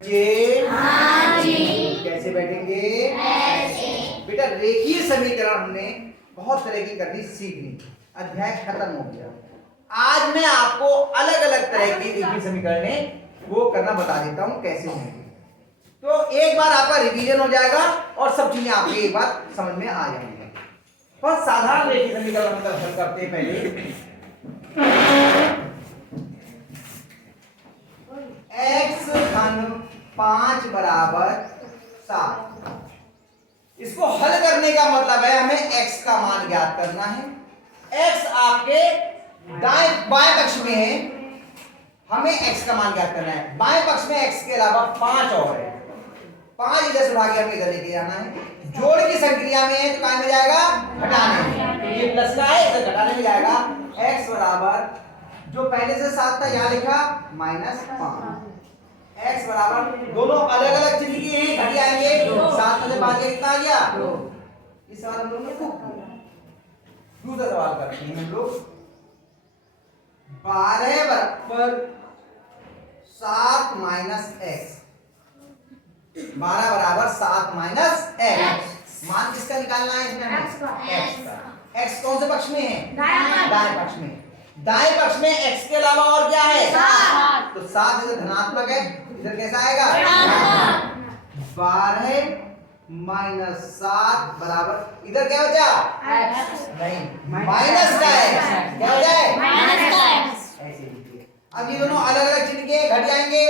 हाँ जी। कैसे बैठेंगे? ऐसे। बेटा रेखीय समीकरण हमने बहुत तरह की करनी सीख ली, अध्याय खत्म हो गया। आज मैं आपको अलग अलग तरह की रेखीय समीकरण वो करना बता देता हूँ कैसे होंगे। तो एक बार आपका रिवीजन हो जाएगा और सब चीजें आपकी एक बार समझ में आ जाएंगी। बहुत साधारण रेखीय समीकरण हम हल करते हैं। पहले x घन 5 बराबर 7। इसको हल करने का मतलब है हमें x का मान ज्ञात करना है। x आपके दाएं बाएं पक्ष में है, हमें x का मान ज्ञात करना है। बाएं पक्ष में x के अलावा 5 और है। 5 इधर से उठा के हमें इधर लेके जाना है। जोड़ की संक्रिया में है तो कहां में जाएगा? घटाने में। तो ये प्लस का है, इधर घटाने में जाएगा। x बराबर जो पहले से 7 था यहां लिखा -5। x बराबर दोनों अलग अलग चिन्ह किए हैं, घट जाएंगे। 7 में से 5 कितना आ गया? 2। इस सवाल हम लोग ने खूब किया। दूसरा सवाल करते हैं हम लोग। 12 बराबर 7 माइनस x। 12 बराबर 7 माइनस x। मान किसका निकालना है इसमें? x का। x कौन से पक्ष में है? दाएं पक्ष में। दाएं पक्ष में x के अलावा और क्या है? 7। तो 7 इधर धनात्मक है, इधर कैसा आएगा? 12 माइनस 7 बराबर इधर क्या बचा? नहीं, माइनस का है। क्या हो जाए? ऐसे लिखिए। अब ये दोनों अलग अलग चिन्ह के घट जाएंगे।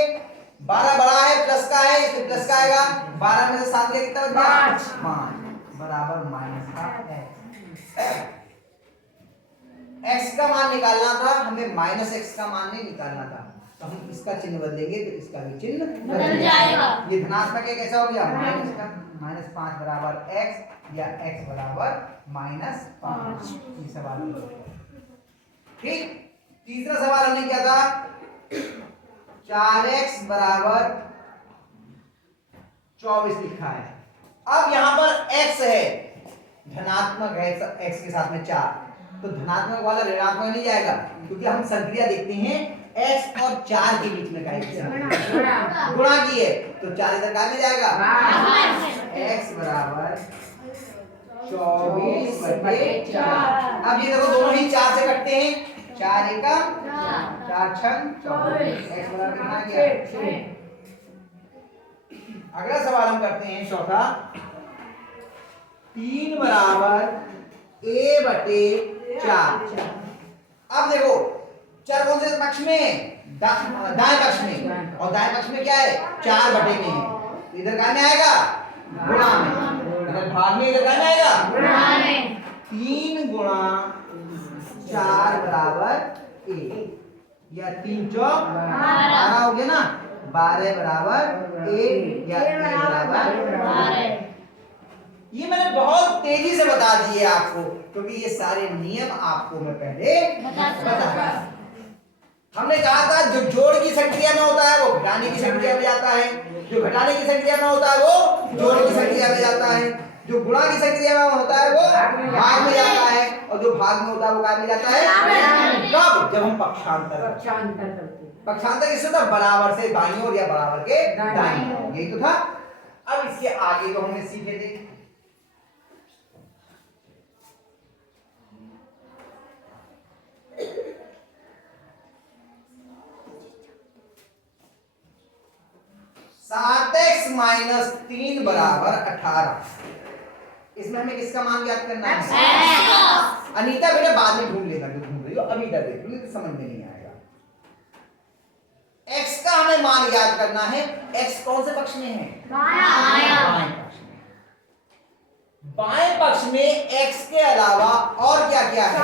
12 बड़ा है, प्लस का है, इसलिए प्लस का आएगा। 12 में से 7 के कितना बचा? 5 बराबर माइनस का x का मान निकालना था हमें, माइनस x का मान नहीं निकालना था। तो हम इसका चिन्ह बदलेंगे तो इसका भी चिन्ह बदल जाएगा। ये धनात्मक है, कैसा हो गया? माइनस का। -5 बराबर x या x बराबर -5। ये सवाल हो गया। ठीक। तीसरा सवाल हमने क्या था? 4x बराबर 24 लिखा है। अब यहां पर x है, धनात्मक है, x के साथ में 4, तो धनात्मक वाला ऋणात्मक नहीं जाएगा, क्योंकि हम संक्रिया देखते हैं x और 4 के बीच में का गुणा की है, तो 4 इधर काय में जाएगा? x बराबर 24/4। अब ये देखो दोनों ही 4 से कटते हैं। 4 एकम 4 छन 24। x बराबर कितना गया? 6। अगला सवाल हम करते हैं चौथा। 3 बराबर a/4। अब देखो चर कौन से पक्ष में है? दाएं पक्ष में। और दाएं पक्ष में क्या है? 4 बटे में है। इधर काय में आएगा? गुणा में। इधर भाग में, इधर काय में आएगा? गुणा में। 3 गुणा 4 बराबर 1 या 3 चौक 12 हो गया ना। 12 बराबर 1 या 1 बराबर 12। ये मैंने बहुत तेजी से बता दिए आपको, क्योंकि ये सारे नियम आपको मैं पहले बताया। हमने कहा था जो जोड़ की संक्रिया में होता है वो घटाने की संक्रिया में जाता है, जो घटाने की संक्रिया में होता है वो जोड़ की संक्रिया में जाता है, जो गुणा की संक्रिया में होता है वो भाग में जाता है, और जो भाग में होता है वो काय में जाता है? कब? जब हम पक्षांतर करते। पक्षांतर किससे होता? बराबर से बाईं ओर या बराबर के दाईं ओर, यही तो था। अब इसके आगे तो हमने सीखे थे। सात एक्स माइनस 3 बराबर 18। इसमें हमें किसका मान ज्ञात करना है? अनीता बेटा बाद में ढूंढ लेना जो ढूंढ रही हो, अभी इधर देख लो तो समझ में नहीं आएगा। x का हमें मान ज्ञात करना है। x कौन से पक्ष में है? बाएं पक्ष में। बाएं पक्ष में x के अलावा और क्या क्या है?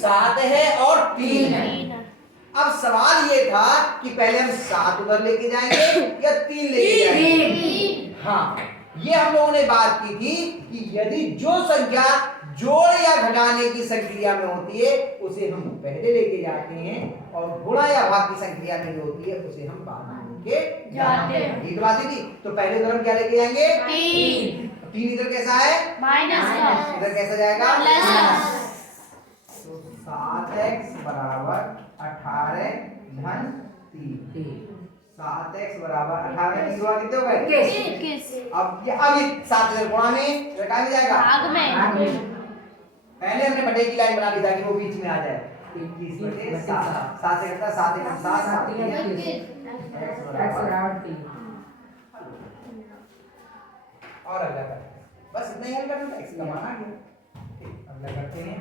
7 है और 3 है। अब सवाल ये था कि पहले हम 7 उधर लेके जाएंगे या 3 लेके जाएंगे। हाँ, ये हम लोगों ने बात की थी कि यदि जो संख्या जोड़ या घटाने की संक्रिया में होती है उसे हम पहले लेके जाते हैं, और गुणा या भाग की संक्रिया में जो होती है उसे हम बाद में लेके जाते हैं। ये बात थी। तो पहले उधर हम क्या लेके जाएंगे? 3 इधर कैसा है? माइनस। इधर कैसा जाएगा? प्लस। तो 7x बराबर 18 धन 3। 7x बराबर 18 की गुणा कितने हो गए? 21। अब ये 7 इधर गुणा में इधर कहाँ में जाएगा? भाग में। पहले हमने बटे की लाइन बना दी ताकि वो बीच में आ जाए। 21 बटे 7 7 से करता 7 1 7 7 x बराबर 3। और अगला करते हैं, बस इतना ही हल करना था, x का मान आ गया। ठीक, अगला करते हैं।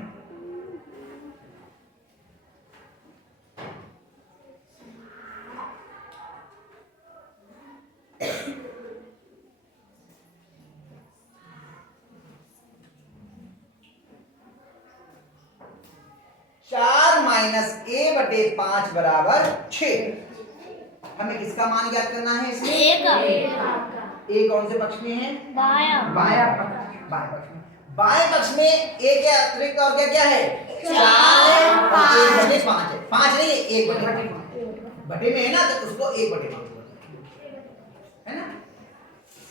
चार माइनस a बटे 5 बराबर 6। हमें किसका मान ज्ञात करना है इसमें? a कौन से पक्ष में है? बायां। बायां पक्ष में। बाएं पक्ष में a के अतिरिक्त और क्या क्या है? 4 है, 1 बटे 5 है। 5 नहीं, 1 बटे 5 बटे में है ना, तो उसको 1 बटे 5 है ना।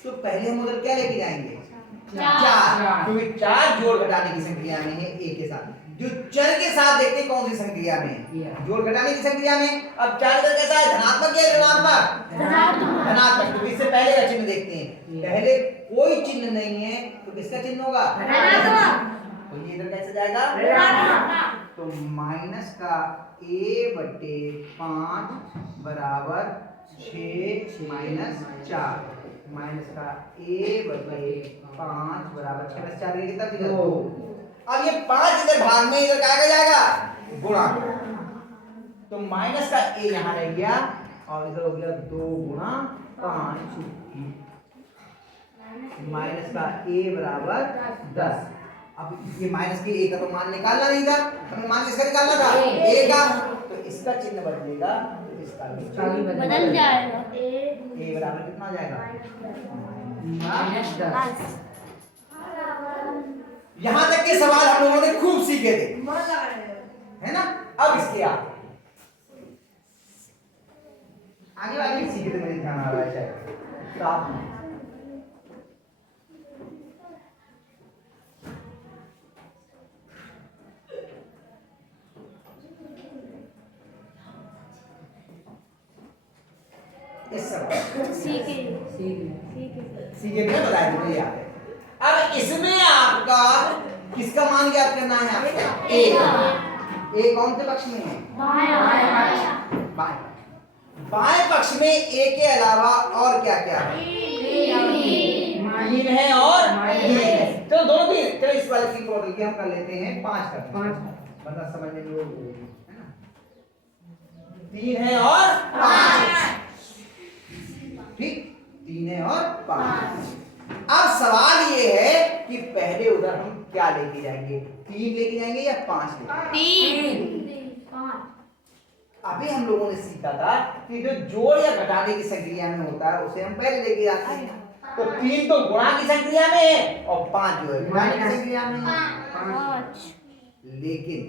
तो पहले हम उधर क्या लेके जाएंगे? 4, क्योंकि 4 जोड़ घटाने की संक्रिया में है a के साथ। जो चर के साथ देखते हैं कौन सी संक्रिया में? जोड़ घटाने की संक्रिया में। अब 4 इधर कैसा है? धनात्मक या ऋणात्मक? धनात्मक। तो इससे पहले का चिन्ह देखते हैं। पहले कोई चिन्ह नहीं है तो किसका चिन्ह होगा? तो ये इधर कैसे जाएगा? तो माइनस का a बटे 5 बराबर 6 माइनस 4। माइनस का a बटे 5 बराबर 6 प्लस 4 कितना दिया? 2। अब ये 5 इधर भाग में, इधर क्या जाएगा? गुणा। तो माइनस का a यहाँ रह गया और इधर हो गया 2 गुणा 5। माइनस का a बराबर 10। अब ये माइनस के a का तो मान निकालना नहीं था, हमें मान किसका निकालना था? a का। तो इसका चिन्ह बदलेगा, तो इसका भी बदल जाएगा। a बराबर कितना आ जाएगा? -10। यहां तक के सवाल हम लोगों ने खूब सीखे थे, है ना। अब इसके आगे आगे सीखे थे, मुझे ध्यान आ रहा है शायद। तो आप इस सवाल सीखे थे, बताया मुझे याद है। अब इसमें आपका किसका मान ज्ञात करना है? आपका a कौन से पक्ष में है? बाएं पक्ष में a के अलावा और क्या क्या है? 3 है और 3 है। चलो दोनों तीन, चलो इस वाले की टोटल की हम कर लेते हैं 5 करते हैं, मतलब समझने में लोग है ना। 3 है और 5, ठीक, 3 है और 5। अब सवाल ये है कि पहले उधर हम क्या लेके जाएंगे? 3 लेके जाएंगे या 5 लेके? अभी हम लोगों ने सीखा था कि जो जोड़ या घटाने की संक्रिया में होता है उसे हम पहले लेके जाते हैं। तो 3 तो गुणा की संक्रिया में है और 5 जो है घटाने की संक्रिया में है। लेकिन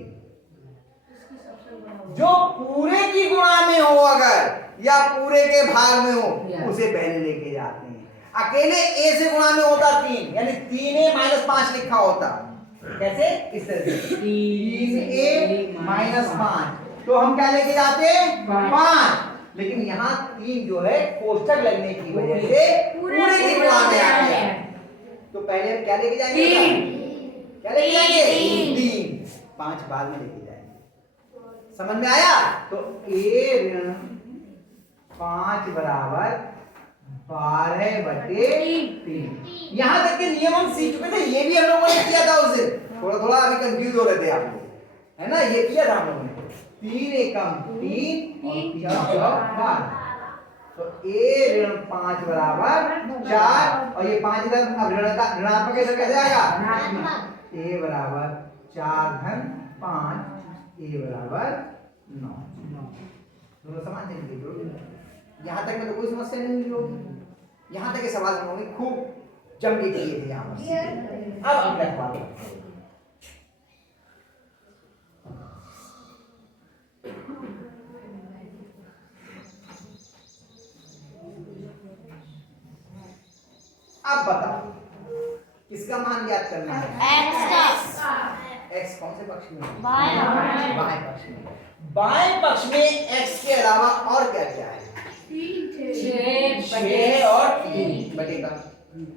जो पूरे की गुणा में हो अगर या पूरे के भाग में हो उसे पहले लेके जाते हैं। अकेले a से गुणा में होता 3, यानी 3a - 5 लिखा होता। कैसे? इस तरह से 3a - 5। तो हम क्या लेके जाते हैं? 5। लेकिन यहाँ 3 जो है कोष्ठक लगने की वजह से पूरे की गुणा में आ गया। तो पहले हम क्या लेके जाएंगे? क्या लेके जाएंगे? 3। 5 बाद में लेके जाएंगे। समझ में आया? तो a ऋण 5 बराबर 12 बटे 3। यहां तक के नियम हम सीख चुके थे, ये भी हम लोगों ने किया था उस दिन। थोड़ा थोड़ा अभी कंफ्यूज हो रहे थे आप लोग, है ना। ये किया था हम लोगों ने। 3 एकम 3 और 3 12। तो a ऋण 5 बराबर 4 और ये 5 इधर अब ऋणात्मक इधर कैसे आएगा? a बराबर 4 धन 5, a बराबर 9। दोनों समान थे। यहाँ तक में तो कोई समस्या नहीं होगी। यहाँ तक के सवाल हम लोगों ने खूब जम के किए थे यहाँ पर। अब अगला सवाल अब बताओ किसका मान ज्ञात करना है? x का। x कौन से पक्ष में? बाएं। बाएं पक्ष में। बाएं पक्ष में x के अलावा और क्या क्या है? 3 6 और 3 बटेगा।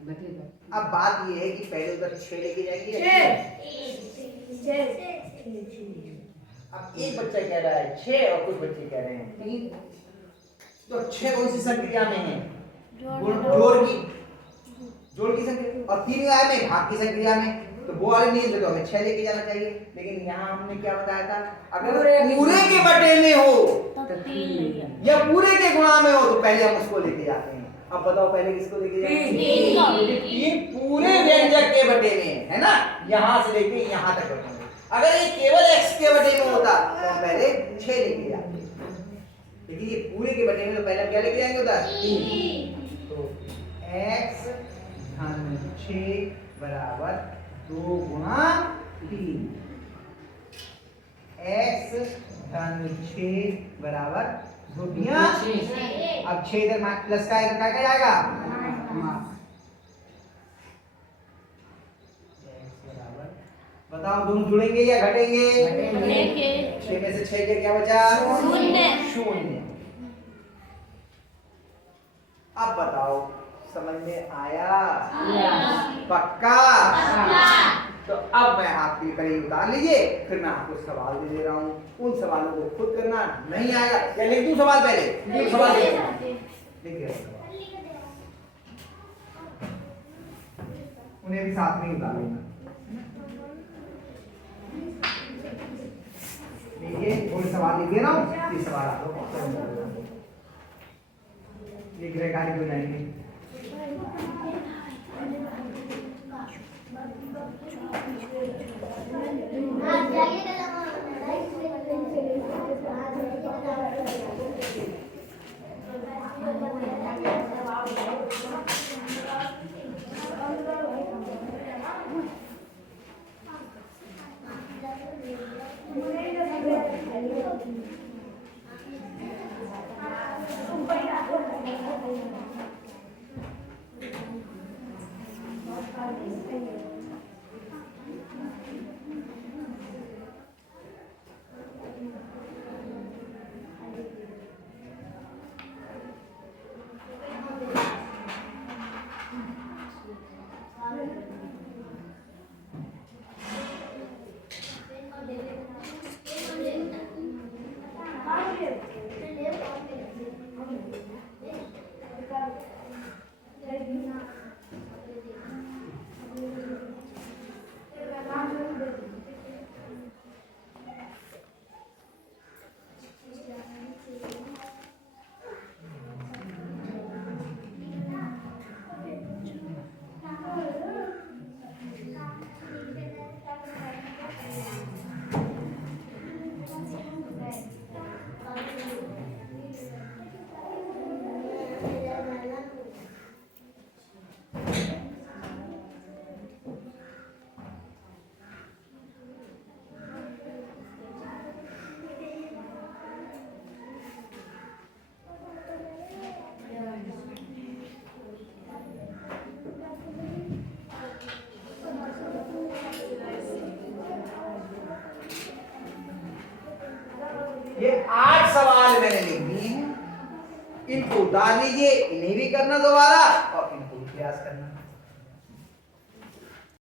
बटेगा। अब बात ये है कि पहले उधर 6 लेके जाएंगे। अब एक बच्चा कह रहा है 6 और कुछ बच्चे कह रहे हैं 3। तो 6 कौन सी संक्रिया में है? जोड़ की संक्रिया, और 3 आया में भाग की संक्रिया में। तो वो वाले नियम से तो हमें 6 लेके जाना चाहिए, लेकिन यहाँ हमने क्या बताया था, अगर पूरे के बटे में हो या पूरे के गुणा में हो तो पहले हम उसको लेके जाते हैं। अब बताओ पहले किसको लेके जाएंगे? 3 पूरे व्यंजक के बटे में है ना, यहाँ से लेके यहाँ तक बटे में। अगर ये केवल x के बटे में होता तो हम पहले 6 लेके जाते, लेकिन ये पूरे के बटे में तो पहले हम क्या लेके जाएंगे उधर? 3। तो x धन 6 बराबर 2 गुणा 3। x धन 6 बराबर 2 दिया। अब 6 इधर प्लस का इधर क्या जाएगा? बताओ दोनों जुड़ेंगे या घटेंगे? 6 में से 6 के क्या बचा? 0। अब बताओ समझ में आया? पक्का? तो अब मैं आपके करीब उतार लीजिए, फिर मैं आपको सवाल दे रहा हूँ, उन सवालों को खुद करना। नहीं आएगा या लिख दूं सवाल? पहले सवाल लिख दिया, उन्हें भी साथ में उतार लेना। देखिए थोड़े सवाल लिख दे रहा हूँ, ये सवाल आप लोग लिख रहे कार्य क्यों नहीं? ये 8 सवाल मैंने लिख दिए हैं, इनको उतार लीजिए, इन्हें भी करना दोबारा और इनको प्रयास करना।